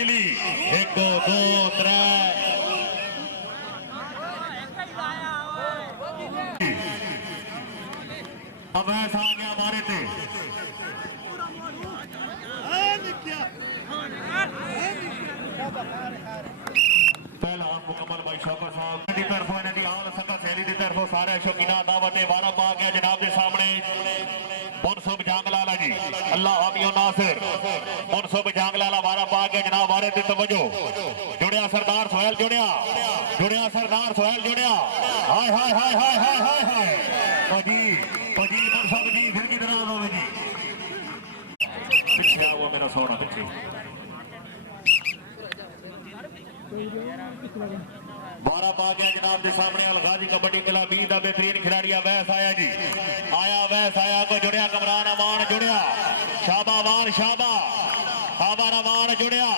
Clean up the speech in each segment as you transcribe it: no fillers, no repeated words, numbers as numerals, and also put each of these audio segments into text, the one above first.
बिजली 1 2 3 अब ऐसा आ गया हमारे थे पहला मुकम्मल भाई शौकत साहब की तरफों इन्होंने आल संगत सहेली की तरफों सारे शौकीना दावत वारा पा गया जनाब के सामने मुनसुब जांगलाला जी अल्लाह हामियो नासिर मुनसुब जांगलाला वारा पा गया जनाब वारे दी तवज्जो जुड़िया सरदार सोहेल जुड़िया सरदार सोहेल जुड़िया हाय हाय हाय हाय हाय हाय हाय जी मुनसुब जी फिर की तरह हो जी पीछे आओ मेरा सोना पीछे बारह पा गया जनाब के सामने अलगाजी कबड्डी क्लब बी का बेहतरीन खिलाड़ी अवैस आया जी अवैस आया को जुड़िया कमरान अमान जुड़िया शाबा अमान शाबा खावर अमान जुड़िया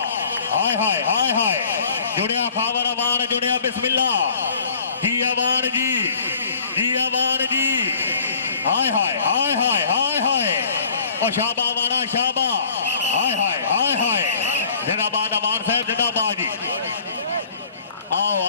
हाय हाय हाय हाय जुड़िया खावर अमान जुड़िया बिस्मिल्लाह जी अमान जी हाय हाय हाय हाय हाय हाय और शाबा अमाना शाबा हाय हाय हाय हाय जिंदाबाद अमान साहब जिंदाबाद जी आओ